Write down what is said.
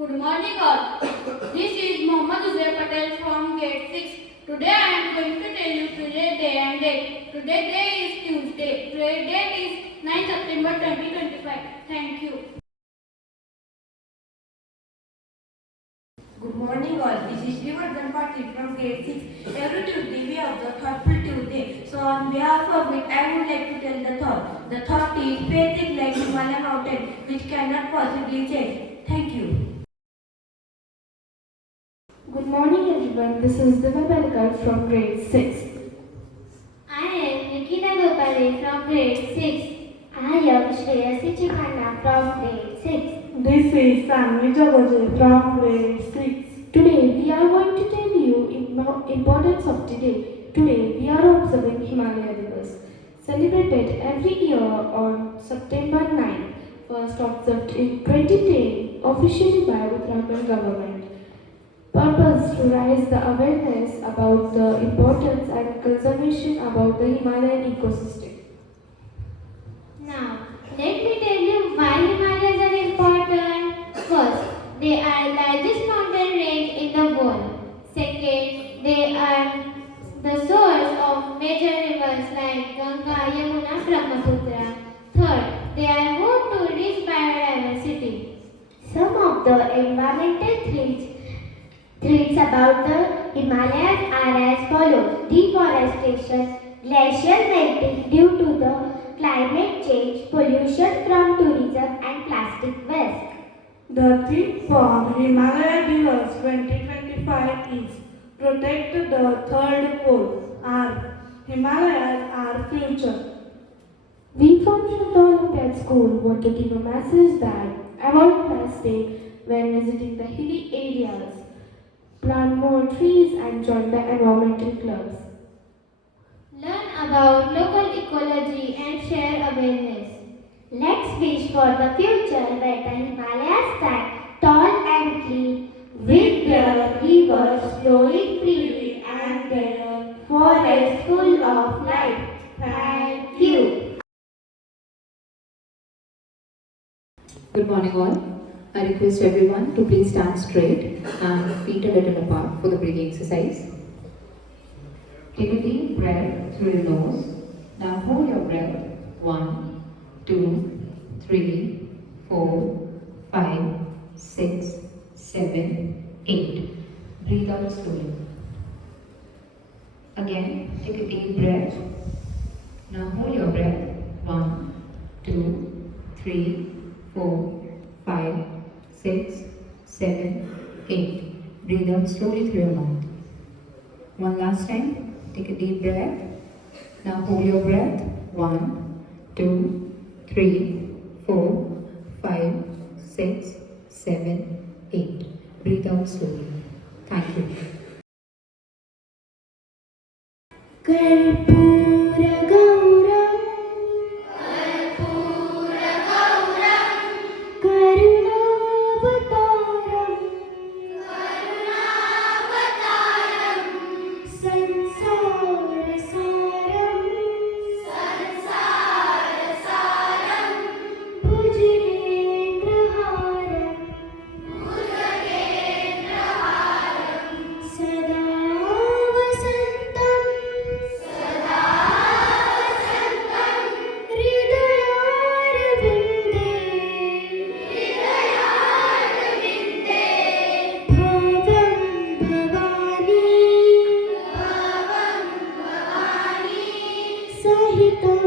Good morning all. This is Mohammad Uzair Patel from grade 6. Today I am going to tell you today's day and date. Today's day is Tuesday. Today's date is 9 September 2025. Thank you. Good morning all. This is Shraddha Olympiad from grade 6. Every Tuesday we observe Thoughtful Tuesday. So on behalf of it, I would like to tell the thought. The thought is faith is like Himalaya mountain which cannot possibly change. Thank you. Good morning everyone, this is Divya Belkar from grade 6. I am Nikita Gopale from grade 6. I am Shreyasi Chikhanna from grade 6. This is Samvi Jagoje from grade 6. Today we are going to tell you importance of today. Today we are observing Himalaya Diwas, celebrated every year on September 9, first observed in 2010 officially by Uttarakhand government. Purpose to raise the awareness about the importance and conservation about the Himalayan ecosystem. Now, let me tell you why Himalayas are important. First, they are largest mountain range in the world. Second, they are the source of major rivers like Ganga, Yamuna, Brahmaputra. Third, they are home to rich biodiversity. Some of the environmental threats about the Himalayas are as follows: deforestation, glacial melting due to the climate change, pollution from tourism and plastic waste. The theme for Himalaya Diwas 2025 is Protect the Third Pole. Our Himalayas are future. We from Shraddha Olympiad School want to give a message that avoid plastic when visiting the hilly areas. Plant more trees and join the environmental clubs. Learn about local ecology and share awareness. Let's wish for the future where the Himalayas stand tall and clean, with their rivers flowing freely and their forests full of life. Thank you. Good morning all. I request everyone to please stand straight and feet a little apart for the breathing exercise. Take a deep breath through your nose. Now hold your breath. 1, 2, 3, 4, 5, 6, 7, 8. Breathe out slowly. Again, take a deep breath. Now hold your breath. 1, 2, 3, 4, 5, 6, 7, 8. Breathe out slowly through your mouth. One last time. Take a deep breath. Now hold your breath. 1, 2, 3, 4, 5, 6, 7, 8. Breathe out slowly. Thank you. Karpura Gauram, Karunavataram, Sansarasaram, Bhujagendraharam, Sada Vasantam, Hridayarvinde, Bhavam Bhavani, Sahitam